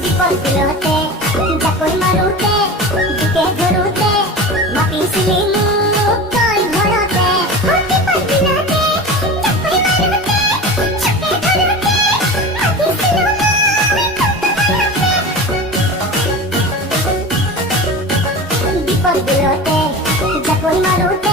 বিপদগুলোতে যাকই মারুতে বুকে ধরুতে মাপিছিলি মুখ কই ভরতে হতে পারবি না রে যাকই মারুতে চোখে ধরুতে মাপিছিল বিপদগুলোতে যাকই মারুতে